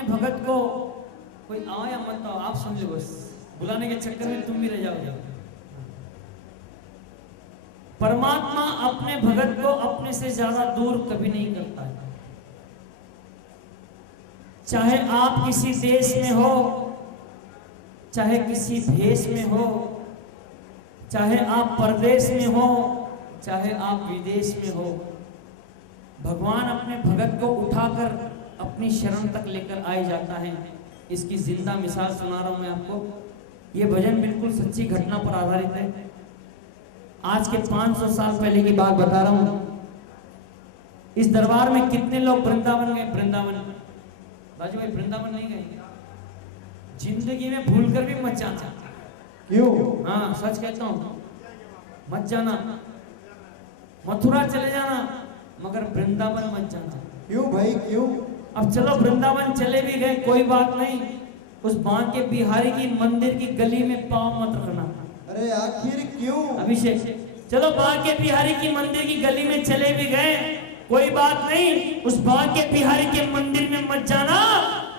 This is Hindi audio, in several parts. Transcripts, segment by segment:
अपने भगत को, कोई आओ या मत आओ आप समझो, बस बुलाने के चक्कर में तुम भी रह जाओगे। परमात्मा अपने भगत को अपने से ज्यादा दूर कभी नहीं करता है। चाहे आप किसी देश में हो, चाहे किसी भेष में हो, चाहे आप परदेश में हो, चाहे आप विदेश में हो, भगवान अपने भगत को उठाकर अपनी शरण तक लेकर आए जाता है। इसकी जिंदा मिसाल सुना रहा हूं मैं आपको। ये भजन बिल्कुल सच्ची घटना पर आधारित है। आज के 500 साल पहले की बात बता रहा हूं। इस दरबार में कितने लोग वृंदावन गए? वृंदावन राजू भाई वृंदावन नहीं गए? जिंदगी में भूलकर भी मत जाना। क्यों? हाँ सच कहता हूं, मत जाना। मथुरा चले जाना मगर वृंदावन मत जाना। क्यों भाई क्यों? अब चलो वृंदावन चले भी गए कोई बात नहीं, उस बांके बिहारी की मंदिर की गली में पांव मत रखना। अरे आखिर क्यों? अभिषेक चलो बांके बिहारी की मंदिर की गली में चले भी गए कोई बात नहीं, उस बांके बिहारी के मंदिर में मत जाना,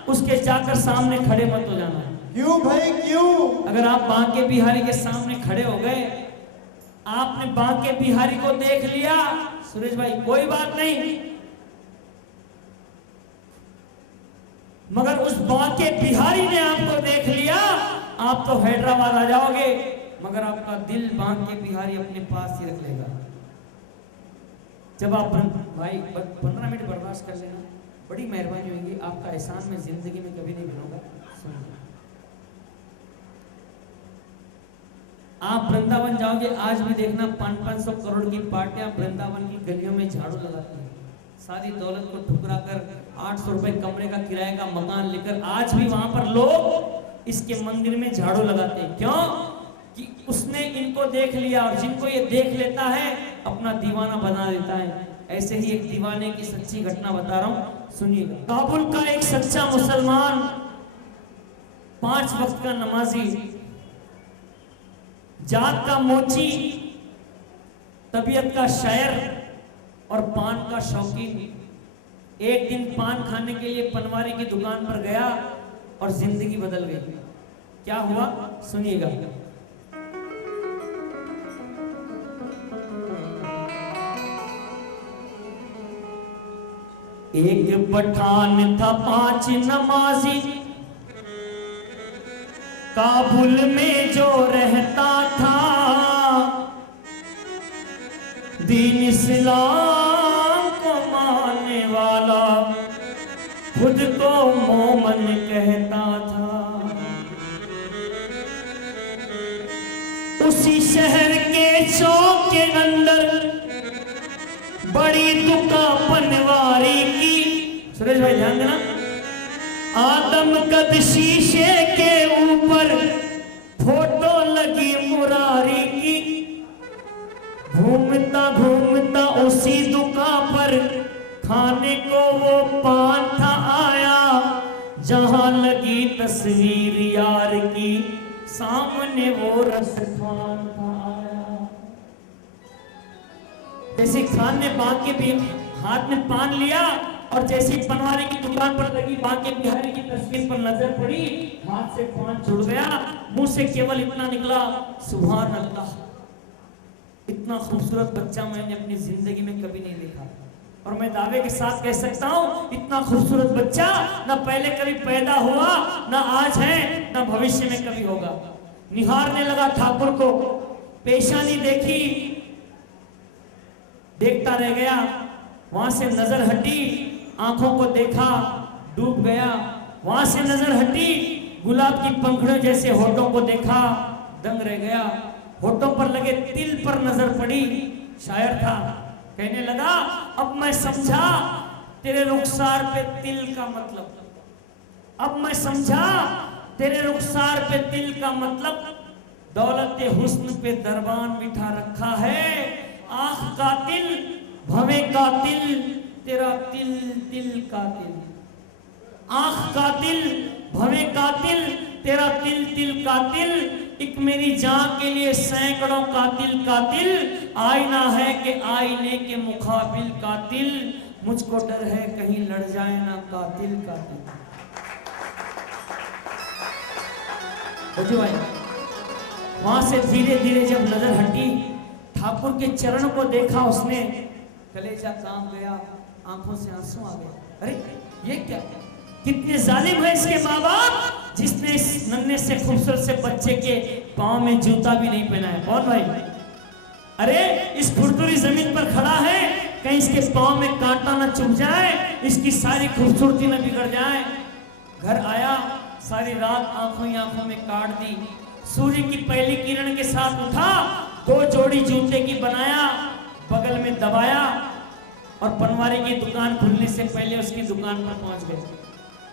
उसके जाकर सामने खड़े मत हो जाना। क्यों भाई क्यों? अगर आप बांके बिहारी के सामने खड़े हो गए, आपने बांके बिहारी को देख लिया सुरेश भाई कोई बात नहीं, मगर उस बांके बिहारी ने आपको देख लिया, आप तो हैदराबाद आ जाओगे मगर आपका दिल बांके बिहारी अपने पास ही रख लेगा। जब आप भाई 15 मिनट बर्दाश्त कर लेना, बड़ी मेहरबानी होगी, आपका एहसान मैं जिंदगी में कभी नहीं भूलूंगा। आप वृंदावन जाओगे आज भी देखना 500-500 करोड़ की पार्टियां वृंदावन की गलियों में झाड़ू लगाती हैं, सारी दौलत को ठुकरा कर 800 रुपए कमरे का किराए का मकान लेकर आज भी वहां पर लोग इसके मंदिर में झाड़ू लगाते हैं। क्यों? कि उसने इनको देख लिया और जिनको ये देख लेता है अपना दीवाना बना देता है। ऐसे ही एक दीवाने की सच्ची घटना बता रहा हूं, सुनिए। काबुल का एक सच्चा मुसलमान, 5 वक्त का नमाजी, जात का मोची, तबीयत का शायर और पान का शौकीन, एक दिन पान खाने के लिए पनवारी की दुकान पर गया और जिंदगी बदल गई। क्या हुआ सुनिएगा। एक पठान था 5 नमाजी, काबुल में जो रहता था, दीन इस्लाम को मानने वाला, खुद को मोमन कहता था। उसी शहर के चौक के अंदर बड़ी दुकान पनवारी की, सुरेश भाई ध्यान देना, आदम कद शीशे के ऊपर फोटो लगी मुरारी की। घूमता घूमता उसी दुकान पर खाने को वो पान था आया, जहां लगी तस्वीर यार की, सामने वो रसखान था आया। जैसे खान ने बांके भी हाथ में पान लिया और जैसे पनवारी की दुकान पर लगी बांके बिहारी की तस्वीर पर नजर पड़ी, हाथ से पान जुड़ गया, मुंह से केवल इतना निकला, सुभान अल्लाह, इतना खूबसूरत बच्चा मैंने अपनी जिंदगी में कभी नहीं देखा। और मैं दावे के साथ कह सकता हूँ इतना खूबसूरत बच्चा ना पहले कभी पैदा हुआ, ना आज है, ना भविष्य में कभी होगा। निहारने लगा ठाकुर को, पेशानी देखी, देखता रह गया, वहां से नजर हटी, आंखों को देखा, डूब गया, वहां से नजर हटी, गुलाब की पंखुड़ियों जैसे होठों को देखा, दंग रह गया, होठों पर लगे तिल पर नजर पड़ी। शायर था, कहने लगा अब मैं समझा तेरे रुखसार पे तिल का मतलब, अब मैं समझा तेरे रुखसार पे तिल का मतलब, दौलत हुस्न पे दरबान बिठा रखा है, आंख का तिल भवे का तिल, तेरा तिल तिल का तिल, आंख का तिल भवे का तिल, तेरा तिल तिल का तिल, एक मेरी जान के लिए सैकड़ों का तिल, आईना है कि आईने के मुकाबिल का तिल, मुझको डर है कहीं लड़ जाए ना कातिल का तिल। बुझे भाई। वहां से धीरे धीरे जब नजर हटी, ठाकुर के चरण को देखा उसने, कलेजा काम गया, आंखों से आंसू आ गए। अरे ये क्या, कितने जालिम है इसके माँ बाप, जिसने इस नन्हे से खूबसूरत से बच्चे के पाँव में जूता भी नहीं पहना है। कौन भाई? अरे इस खुरदुरी जमीन पर खड़ा है, कहीं इसके पाँव में कांटा न चुभ जाए, इसकी सारी खूबसूरती न बिगड़ जाए। घर आया, सारी रात आंखों ही आंखों में काट दी। सूर्य की पहली किरण के साथ उठा, 2 जोड़ी जूते की बनाया, बगल में दबाया और पनवारी की दुकान खुलने से पहले उसकी दुकान पर पहुंच गए।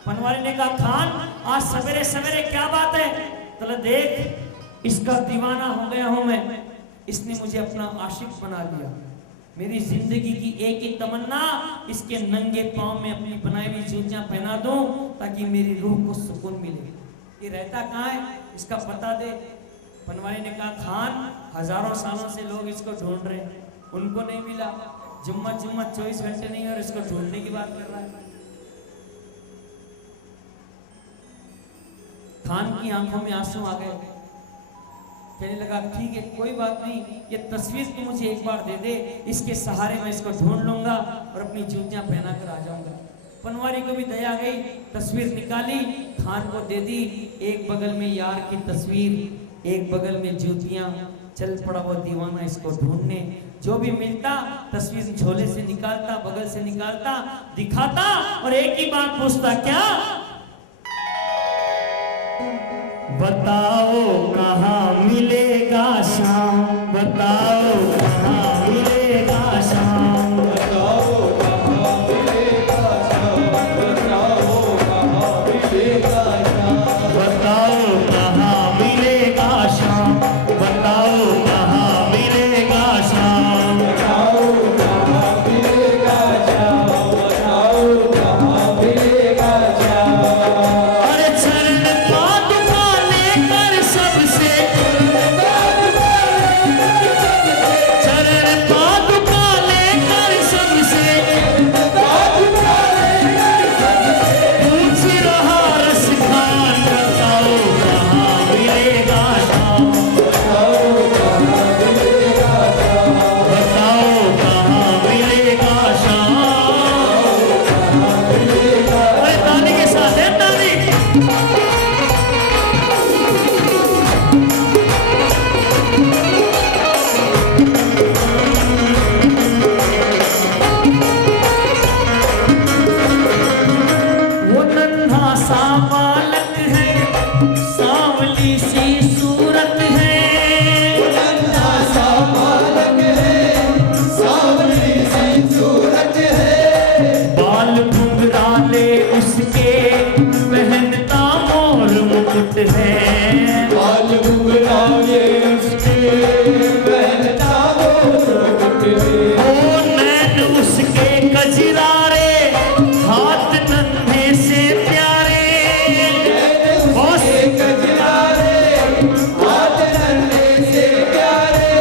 पनवारी ने कहा, खान आज सवेरे सवेरे क्या बात है? तो देख, इसका दीवाना हो गया हूं मैं, इसने मुझे अपना आशिक बना लिया। मेरी जिंदगी की एक ही तमन्ना, इसके नंगे पांव में अपनी बनाई हुई जूतियां पहना दूं ताकि मेरी रूह को सुकून मिले। ये रहता कहाँ है, इसका पता दे। पनवारी ने कहा, खान हजारों सालों से लोग इसको ढूंढ रहे हैं, उनको नहीं मिला। जुम्मा 24 घंटे नहीं और इसको ढूंढने की बात कर रहा है। खान की आंखों में आंसू आ गए। कहने लगा, ठीक है कोई बात नहीं, ये तस्वीर तू मुझे एक बार दे दे, इसके सहारे मैं इसको ढूंढ लूंगा और अपनी जूतियां पहना कर आ जाऊंगा। पनवारी को भी दया गई, तस्वीर निकाली, खान को दे दी। एक बगल में यार की तस्वीर, एक बगल में जूतियां। चल पड़ा वो दीवाना इसको ढूंढने। जो भी मिलता तस्वीर झोले से निकालता, बगल से निकालता, दिखाता और एक ही बात पूछता, क्या बताओ कहाँ मिलेगा शाम, बताओ कहाँ मिलेगा शाम, बताओ कहाँ मिलेगा शाम, बताओ कहाँ मिलेगा शाम, बताओ कहाँ मिलेगा शाम, बताओ कहाँ मिलेगा शाम, बताओ कहाँ मिलेगा शाम, बताओ कहाँ मिलेगा शाम। अरे चरण पादुका लेकर सबसे, चरण पादुका लेकर सबसे पूछ रहा रस खान, बताओ कहाँ मिलेगा शाम, बताओ कहाँ मिलेगा शाम, बताओ कहाँ मिलेगा शाम। अरे ताली के साथ है ताली। वो नन्हा सा बालक है, सांवली सी सूरत है, नन्हा सा बालक है, सांवली सी सूरत है, बाल घुंघराले उसके, पहनता मोर मुकुट है, बाल घुंघराले उसके, पहनता मोर मुकुट है। ओ नैन उसके कजरारे, हाथ नन्हे से प्यारे, उसके गजरारे, हाथ नन्हे से प्यारे,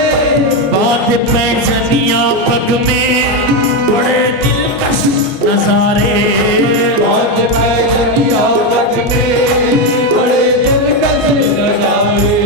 बात पैजनिया पग में, बड़े दिलकश नजारे, बात पैजनिया पग में, बड़े दिलकश नजारे,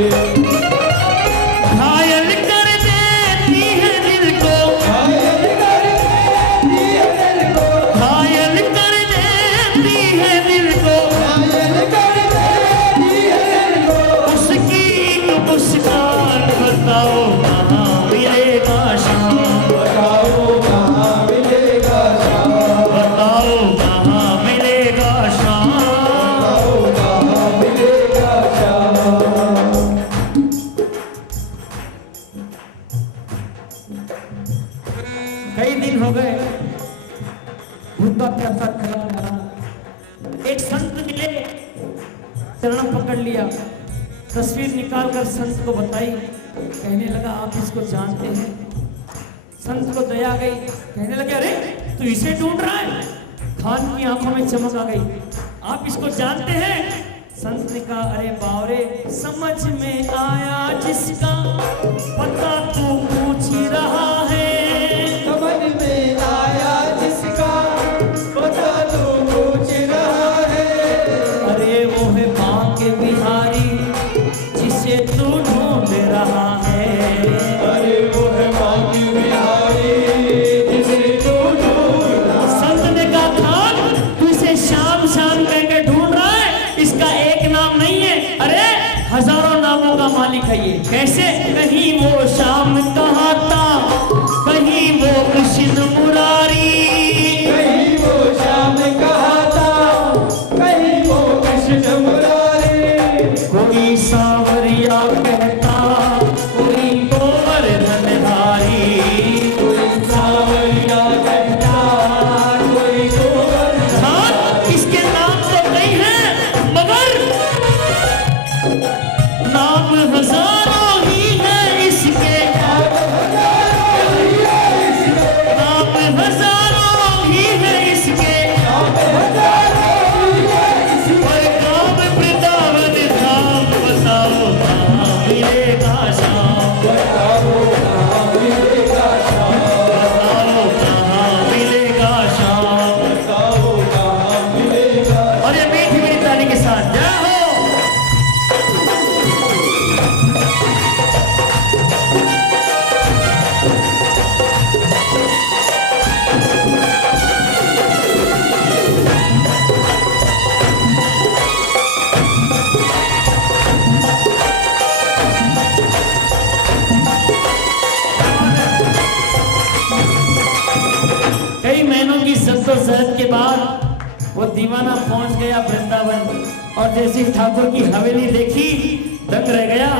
घायल कर देती है दिल को, घायल कर देती है दिल को, घायल कर देती है दिल को, घायल कर देती है दिल को। उसकी एक मुस्कान, बताओ कहाँ मिलेगा शाम, बताओ कहाँ मिलेगा शाम, बताओ कहाँ मिलेगा शाम। बताओ कहाँ मिलेगा शाम। कई दिन हो गए, भूता प्यासा खड़ा रहा। एक संत मिले, चरण पकड़ लिया, तस्वीर निकालकर संत को बताई। कहने लगा, आप इसको जानते हैं? संत को दया गई, कहने लगे, अरे तू इसे ढूंढ रहा है? खान की आंखों में चमक आ गई, आप इसको जानते हैं? संत ने कहा, अरे बावरे, समझ में आया जिसका पता तू पूछ ही रहा है, समझ में आया जिसका पता तो पूछ रहा है। अरे वो है बांके बिहारी, कैसे कहीं वो श्याम कहाता, कहीं वो कृष्ण मुरारी, कहीं वो श्याम कहाता, कहीं वो कृष्ण मुरारी। कोई सांवरिया कहता, कोई गोवर्धनधारी, कोई सांवरिया कहता, कोई गोवर्धन। हाँ, इसके नाम तो कई हैं मगर नाम हजारों ही है इसके, नाम हजारों ही है इसके, पर काम वृंदावन धाम बताओ कहाँ मिलेगा श्याम, बताओ कहाँ मिलेगा श्याम। और ये मीठी मीठी ताली के साथ जय हो। कई महीनों की जद्दोजहद के बाद वो दीवाना पहुंच गया वृंदावन, और जैसे ही ठाकुर की हवेली देखी दंग रह गया।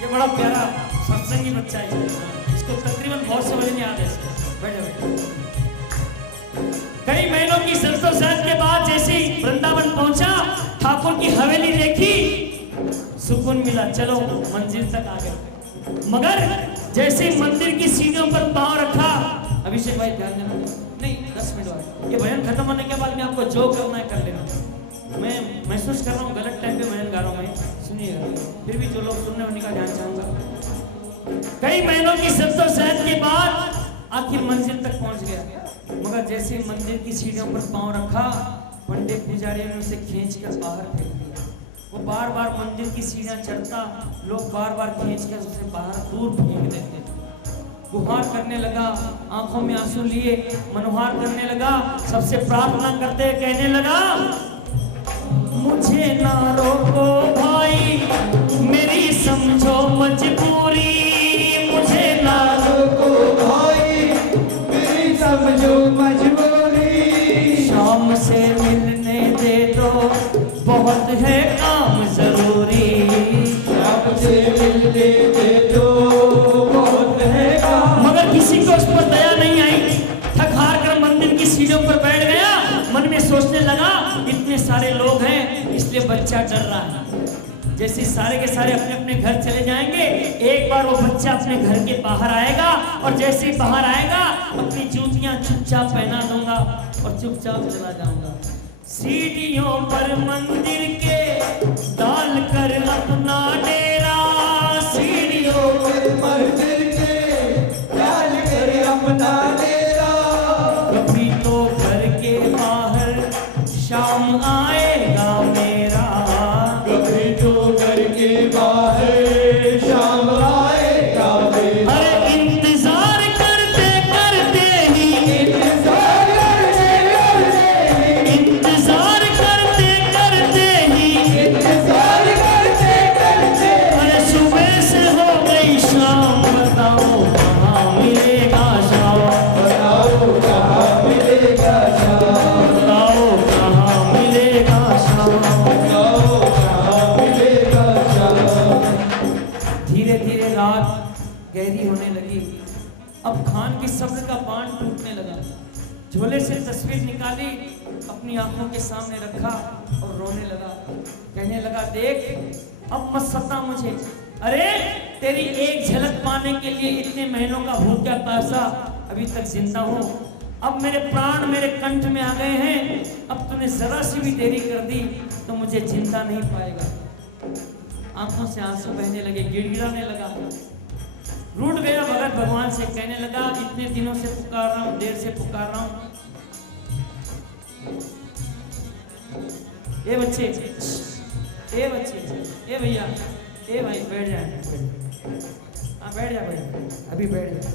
ये बड़ा प्यारा सत्संगी बच्चा है, इसको तकरीबन बहुत समझ नहीं आते। बैठे कई महीनों की जद्दोजहद के बाद जैसे ही वृंदावन पहुंचा, ठाकुर की हवेली देखी, सुकून मिला, चलो मंजिल तक आ गए। मगर जैसे ही मंदिर की सीढ़ियों पर पांव रखा, अभिषेक भाई ध्यान देना, नहीं 10 मिनट बाद, ये भजन खत्म होने के बाद में आपको जो करना है कर लेना। मैं महसूस कर रहा हूँ गलत टाइम पे भजन गा रहा हूँ, मैं सुनिएगा, फिर भी जो लोग सुनने उन्हीं का ध्यान चाहूंगा। कई महीनों की जद्दोजहद के बाद आखिर मंजिल तक पहुंच गया, मगर जैसे मंदिर की सीढ़ियों पर पांव रखा, पंडित पुजारी ने उसे खींच कर बाहर फेंक दिया। वो बार बार मंदिर की सीढ़ियां चढ़ता, लोग बार बार खींच कर उसे बाहर दूर फेंक देते। गुहार करने लगा, आंखों में आंसू लिए मनोहार करने लगा, सबसे प्रार्थना करते कहने लगा, मुझे ना रोको भाई, मेरी समझो मजबूरी, मुझे ना रोको भाई, मेरी समझो मजबूरी। शाम से मिलने दे दो, बहुत है काम जरूरी, शाम से मिलने दे दो, बहुत है काम। मगर किसी को उस पर दया नहीं आई, थक हार कर मंदिर की सीढ़ियों पर बैठ गया। मन में सोचने लगा, इतने सारे लोग हैं इसलिए बच्चा डर रहा है। जैसे सारे के सारे अपने अपने घर चले जाएंगे, एक बार वो बच्चा अपने घर के बाहर आएगा, और जैसे ही बाहर आएगा अपनी जूतियां चुपचाप पहना दूंगा और चुपचाप चला जाऊंगा। सीढ़ियों पर मंदिर के डाल कर अपना डेरा, सीढ़ियों पर मंदिर के डाल कर अपना डेरा। कभी तो घर के बाहर शाम आएगा मेरा, कभी तो घर के बाहर शाम आएगा मेरा। अरे इंतजार करते करते ही, इंतजार करते करते ही, इंतजार करते करते ही, इंतजार करते करते अरे सुबह से हो गई शाम, बताओ कहाँ मिलेगा शाम, बताओ कहाँ मिलेगा शाम, बताओ कहाँ मिलेगा शाम। बताओ कहाँ मिलेगा शाम। धीरे धीरे रात गहरी होने लगी, अब खान की सब्र का बांध टूटने लगा। झोले से तस्वीर निकाली, अपनी आंखों के सामने रखा और रोने लगा। कहने लगा, देख अब मत सता मुझे, अरे तेरी एक झलक पाने के लिए इतने महीनों का भूखा प्यासा अभी तक जिंदा हूँ। अब मेरे प्राण मेरे कंठ में आ गए हैं, अब तूने जरा सी भी देरी कर दी तो मुझे जिंदा नहीं पाएगा। आंखों से आंसू बहने लगे, गिड़गिड़ाने लगा, रूठ गया भगत भगवान से। कहने लगा, इतने दिनों से पुकार रहा हूँ, देर से पुकार रहा हूँ। ए बच्चे, ए बच्चे, ए भैया, ए भाई बैठ जाए, हाँ बैठ जा भाई, अभी बैठ जा।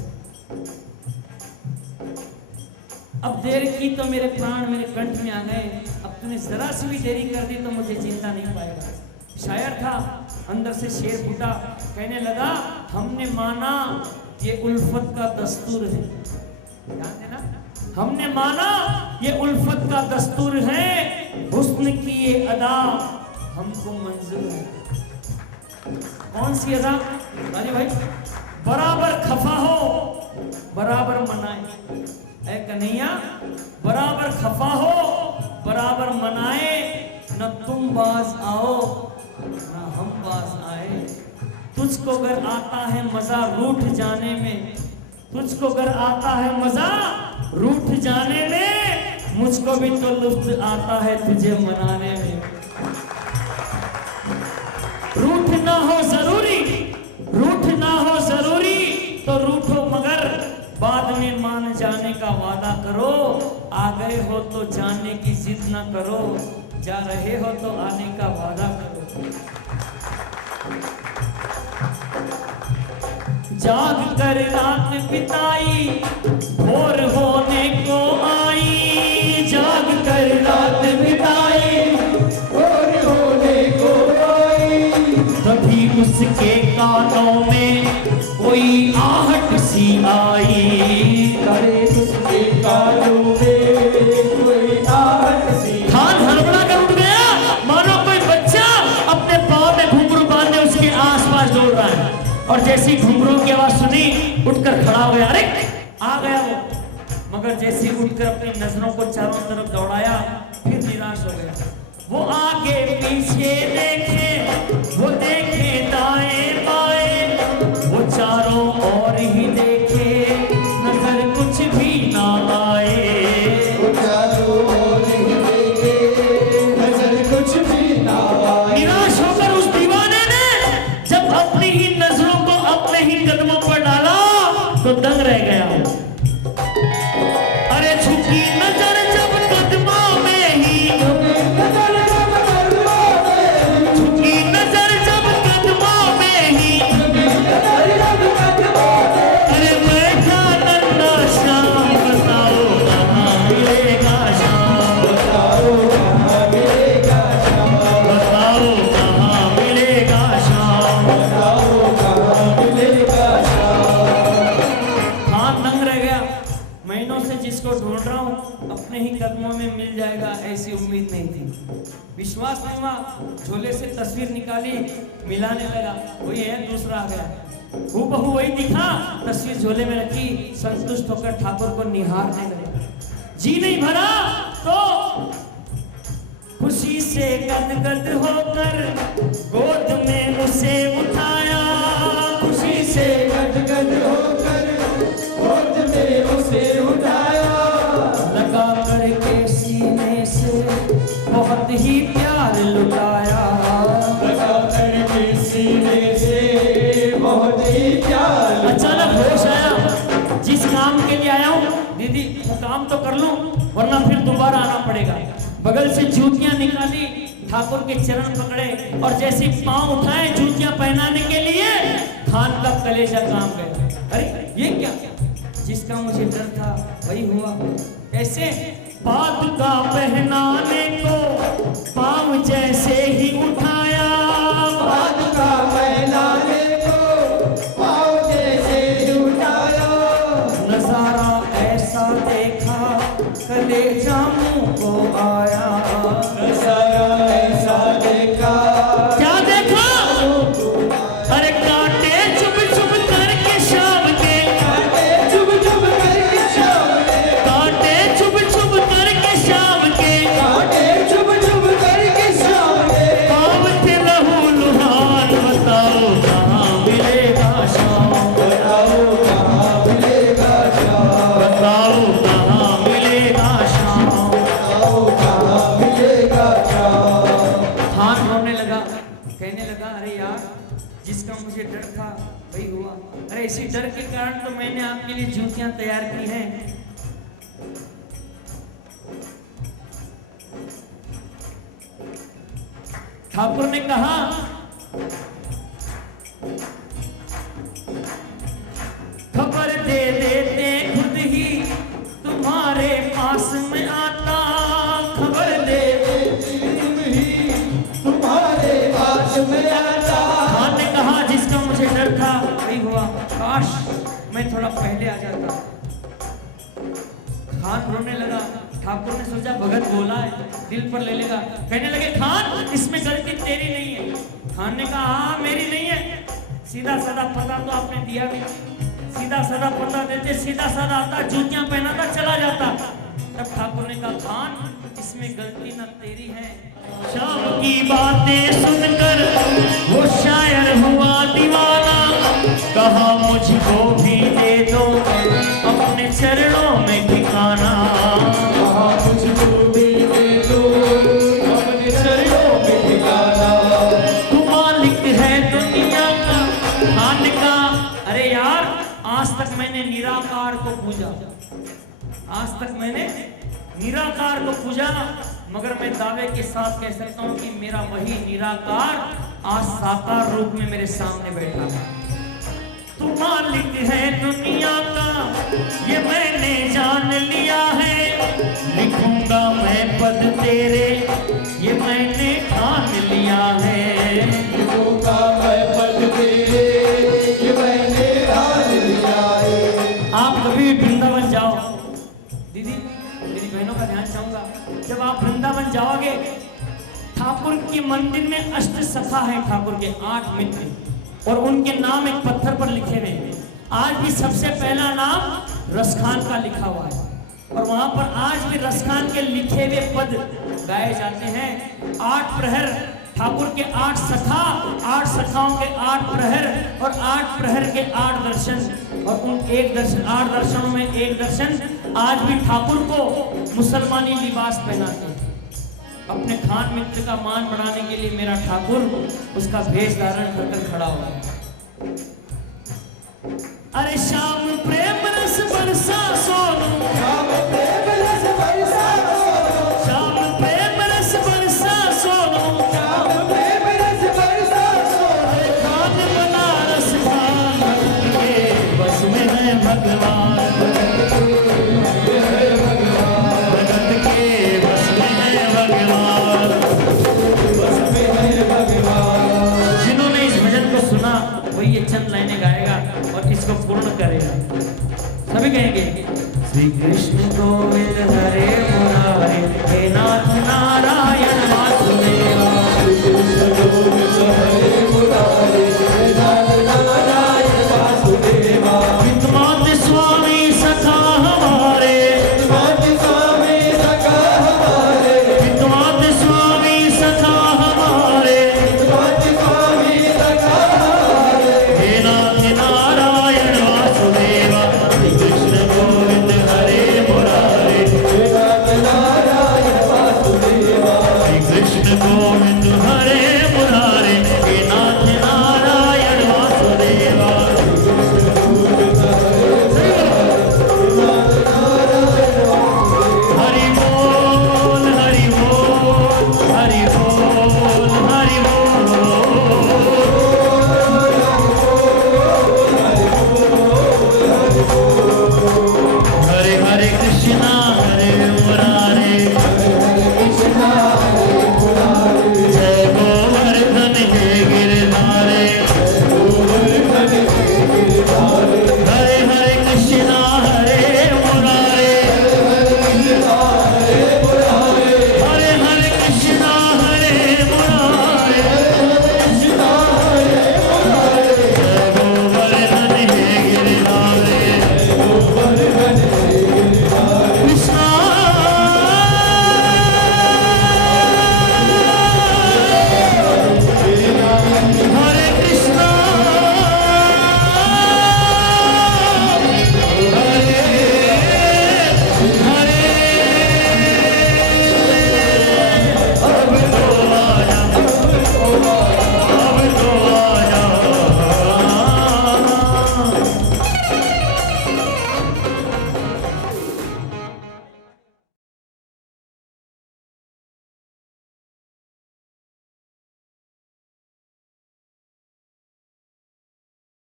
अब देर की तो मेरे प्राण मेरे कंठ में आ गए, अब तूने जरा सी भी देरी कर दी तो मुझे जिंदा नहीं पाएगा। शायर था, अंदर से शेर फूटा, कहने लगा हमने माना ये उल्फत का दस्तूर है। ध्यान देना, हमने माना ये उल्फत का दस्तूर है, हुस्न की ये अदा हमको मंजूर है। कौन सी अदा? अरे भाई, बराबर खफा हो बराबर मनाए, ऐ कन्हैया बराबर खफा हो बराबर मनाए, न तुम बाज आओ न हम बाज आए। तुझको अगर आता है मजा रूठ जाने में, तुझको अगर आता है मजा रूठ जाने में, मुझको भी तो लुत्फ आता है तुझे मनाने में। रूठ ना हो जरूरी, रूठ ना हो जरूरी तो रूठो, मगर बाद में मान जाने का वादा करो। आ गए हो तो जाने की जिद ना करो, जा रहे हो तो आने का वादा करो। जाग कर रात बिताई भोर होने को आई, जाग कर रात बिताई भोर होने को आई, तभी उसके कानों में कोई आहट सी आई। अरे उसके कानों में कोई आहट सी। खान हड़बड़ा कर उठ गया, मानो कोई बच्चा अपने पाँव में घुंघरू बांधे उसके आसपास दौड़ रहा है, और जैसी घुंघरू की आवाज सुनी उठकर खड़ा हो गया। अरे आ गया वो, मगर जैसे उठकर अपनी नजरों को चारों तरफ दौड़ाया फिर निराश हो गया। वो आगे पीछे देखे, वो देखे दाएं बाएं, वो चारों ओर ही देखे नजर कुछ भी ना आए। वो चारों ओर ही देखे नजर कुछ भी ना आए। निराश होकर उस दीवाने ने जब अपनी ही नजरों को अपने ही कदमों पर डाला तो दंग रह गया। अरे झुकी नजर जब कदमों में ही, झुकी नजर जब कदमों में ही, अरे बैठा नन्ना श्याम, बताओ कहाँ मिलेगा श्याम, बताओ कहाँ मिलेगा श्याम, बताओ कहाँ मिलेगा श्याम। बताओ कहाँ मिलेगा श्याम। हाथ दंग रह गया। महीनों से जिसको ढूंढ रहा हूँ अपने ही कदमों में मिल जाएगा, ऐसी उम्मीद नहीं थी। विश्वास नहीं हुआ, झोले से तस्वीर निकाली, मिलाने लगा, वही है, दूसरा आ गया। हूबहू वही दिखा, तस्वीर झोले में रखी, संतुष्ट होकर ठाकुर को निहारने लगा। जी नहीं भरा तो खुशी से गदगद होकर गोद में उसे उठाया, खुशी से गदगद होकर गोद में उसे उठाया, लगा करके सीने से बहुत ही प्यार लुटाया। लगा करके सीने से बहुत ही प्यार। अचानक होश आया, जिस काम के लिए आया हूँ दीदी वो काम तो कर लूं वरना फिर दोबारा आना पड़ेगा। बगल से जूतियां निकाली, ठाकुर के चरण पकड़े और जैसे पांव उठाए जूतियां पहनाने के लिए, खान का कलेजा काम गया। अरे ये क्या? जिसका मुझे डर था वही हुआ। ऐसे पादुका पहनाने को पांव जैसे ही उठाया, पादुका पहनाने को पाँव जैसे ही उठाया, नजारा ऐसा देखा कलेजा मुंह को आया। नजारा ऐसा देखा। क्या देखा? अरे कांटे चुभ चुभ करके शाम के, कांटे चुभ चुभ करके शाम के, कांटे चुभ चुभ करके शाम के, कांटे चुभ चुभ करके शाम के, पाँव थे लहू लुहान, बताओ कहाँ मिलेगा शाम, बताओ कहाँ मिलेगा श्याम, बताओ कहाँ मिलेगा शाम। बताओ कहाँ मिलेगा श्याम। खान रोने लगा, कहने लगा अरे यार जिसका मुझे डर था वही हुआ। अरे इसी डर के कारण तो मैंने आपके लिए जूतियां तैयार की हैं। ठाकुर ने कहा खबर दे देते खुद ही तुम्हारे पास में आता, खबर दे तुम ही तुम्हारे पास में आता, पहले आ जाता। खान रोने लगा। ठाकुर ने सोचा भगत बोला है, दिल पर ले लेगा। कहने लगे खान इसमें गलती तेरी नहीं है। खान ने कहा हाँ मेरी नहीं है। सीधा साधा पता तो आपने दिया भी, सीधा साधा पता देते, सीधा साधा आता, जूतियां पहनाता, चला जाता। तब ठाकुर ने कहा खान इसमें गलती ना तेरी है। शाम की बातें सुनकर वो शायर हुआ दीवाना, कहा मुझको भी दे दो अपने चरणों में ठिकाना। कहा मुझको भी दे दो अपने चरणों में ठिकाना। तू मालिक है दुनिया का, खान का। अरे यार आज तक मैंने निराकार को पूजा, आज तक मैंने निराकार को पूजा, मगर मैं दावे के साथ कह सकता हूं कि मेरा वही निराकार आज साकार रूप में मेरे सामने बैठा है। तू मालिक है दुनिया का ये मैंने जान लिया है, लिखूंगा मैं पद तेरे ये मैंने ठान लिया है। लिखूंगा मैं पद तेरे ये मैंने ठान लिया है। आप कभी वृंदावन जाओ, दीदी मेरी बहनों का ध्यान चाहूंगा, जब आप वृंदावन जाओगे ठाकुर के मंदिर में अष्ट सखा है, ठाकुर के 8 मित्र, और उनके नाम एक पत्थर पर लिखे हुए हैं। आज भी सबसे पहला नाम रसखान का लिखा हुआ है, और वहां पर आज भी रसखान के लिखे हुए पद गाए जाते हैं। 8 प्रहर ठाकुर के 8 सखा, 8 सखाओं के 8 प्रहर, और 8 प्रहर के 8 दर्शन, और उन 1 दर्शन 8 दर्शनों में 1 दर्शन आज भी ठाकुर को मुसलमानी लिबास पहनाते हैं। अपने खान मित्र का मान बढ़ाने के लिए मेरा ठाकुर उसका भेष धारण कर खड़ा हुआ है। अरे श्याम प्रेम रस बरसा सोनू, श्याम